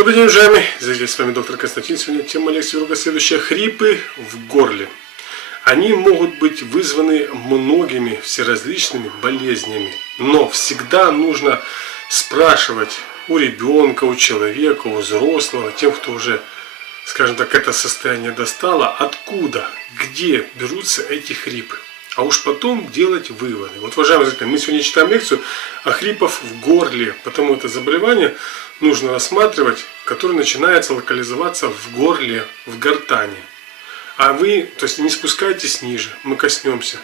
Добрый день, уважаемые зрители, с вами доктор Константин. Сегодня тема лекции урока следующая. Хрипы в горле. Они могут быть вызваны многими всеразличными болезнями, но всегда нужно спрашивать у ребенка, у человека, у взрослого, тем, кто уже, скажем так, это состояние достало, откуда, где берутся эти хрипы. А уж потом делать выводы. Вот, уважаемые зрители, мы сегодня читаем лекцию о хрипах в горле, потому это заболевание нужно рассматривать, которое начинается локализоваться в горле, в гортани. А вы, то есть не спускайтесь ниже, мы коснемся,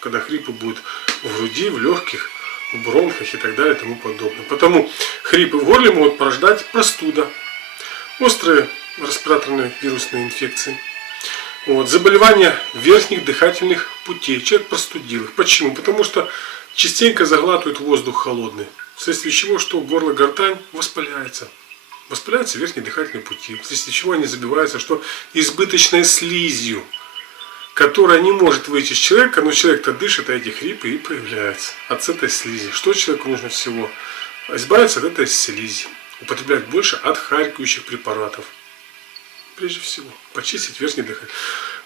когда хрипы будут в груди, в легких, в бронхах и так далее и тому подобное. Потому хрипы в горле могут порождать простуда, острые респираторные вирусные инфекции. Заболевания верхних дыхательных путей. Человек простудил их. Почему? Потому что частенько заглатывают воздух холодный. Вследствие чего, что горло, гортань воспаляется. Воспаляются верхние дыхательные пути. Вследствие чего они забиваются, что избыточной слизью, которая не может выйти из человека, но человек-то дышит, а эти хрипы и проявляются от этой слизи. Что человеку нужно всего? Избавиться от этой слизи. Употреблять больше отхаркивающих препаратов. Прежде всего, почистить верхний дыхательный.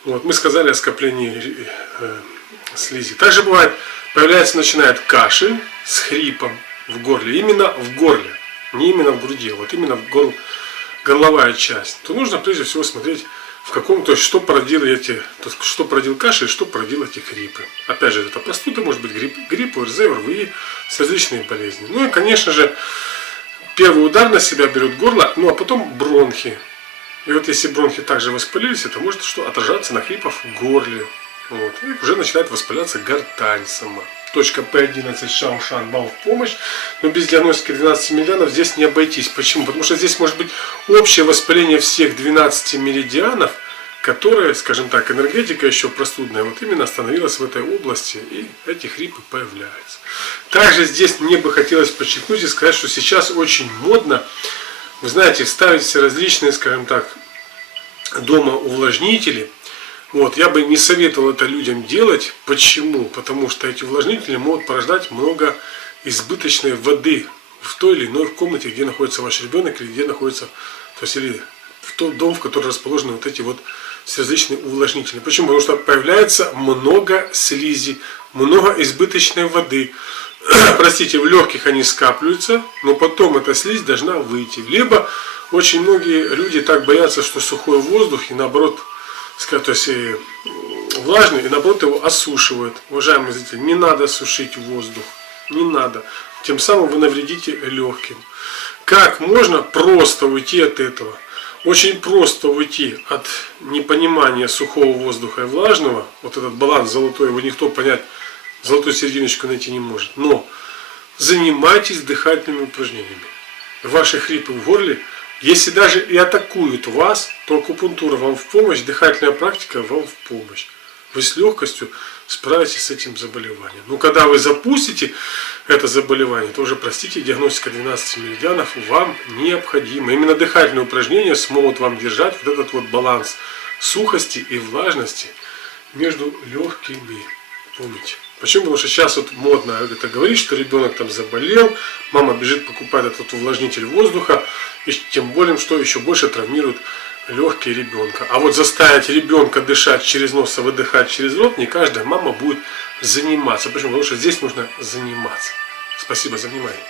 Мы сказали о скоплении слизи. Также бывает, начинает кашель с хрипом в горле. Именно в горле. Не именно в груди, вот именно в горловая часть. То нужно прежде всего смотреть, в каком, то есть, что породил кашель, что породил эти хрипы. Опять же, это простуда, может быть грипп, ОРЗ, ОРВИ, различные болезни. Ну и, конечно же, первый удар на себя берет горло, а потом бронхи. И вот если бронхи также воспалились, это может отражаться на хрипах в горле. И уже начинает воспаляться гортань сама. Точка P11 Шаушан вам в помощь, но без диагностики 12 меридианов здесь не обойтись. Почему? Потому что здесь может быть общее воспаление всех 12 меридианов, которое, скажем так, энергетика еще простудная, именно остановилась в этой области, и эти хрипы появляются. Также здесь мне бы хотелось подчеркнуть и сказать, что сейчас очень модно, вы знаете, ставить все различные, скажем так, дома увлажнители. Я бы не советовал это людям делать. Почему? Потому что эти увлажнители могут порождать много избыточной воды в той или иной комнате, где находится ваш ребенок, или где находится, или в тот дом, в котором расположены эти различные увлажнители. Почему? Потому что появляется много слизи, много избыточной воды. Простите, в легких они скапливаются, но потом эта слизь должна выйти. Либо очень многие люди так боятся, что сухой воздух и наоборот, то есть влажный, и наоборот его осушивают. Уважаемые зрители, не надо сушить воздух, не надо. Тем самым вы навредите легким. Как можно просто уйти от этого? Очень просто уйти от непонимания сухого воздуха и влажного. Этот баланс золотой, его никто понять, золотую серединочку найти не может. Но занимайтесь дыхательными упражнениями. Ваши хрипы в горле, если даже и атакуют вас, то акупунктура вам в помощь, дыхательная практика вам в помощь. Вы с легкостью справитесь с этим заболеванием. Но когда вы запустите это заболевание, то уже, простите, диагностика 12 меридианов вам необходима. Именно дыхательные упражнения смогут вам держать этот баланс сухости и влажности между легкими. Помните. Почему? Потому что сейчас модно это говорить, что ребенок там заболел, мама бежит покупать этот увлажнитель воздуха, и тем более, что еще больше травмирует легкие ребенка. А заставить ребенка дышать через нос, а выдыхать через рот, не каждая мама будет заниматься. Почему? Потому что здесь нужно заниматься. Спасибо за внимание.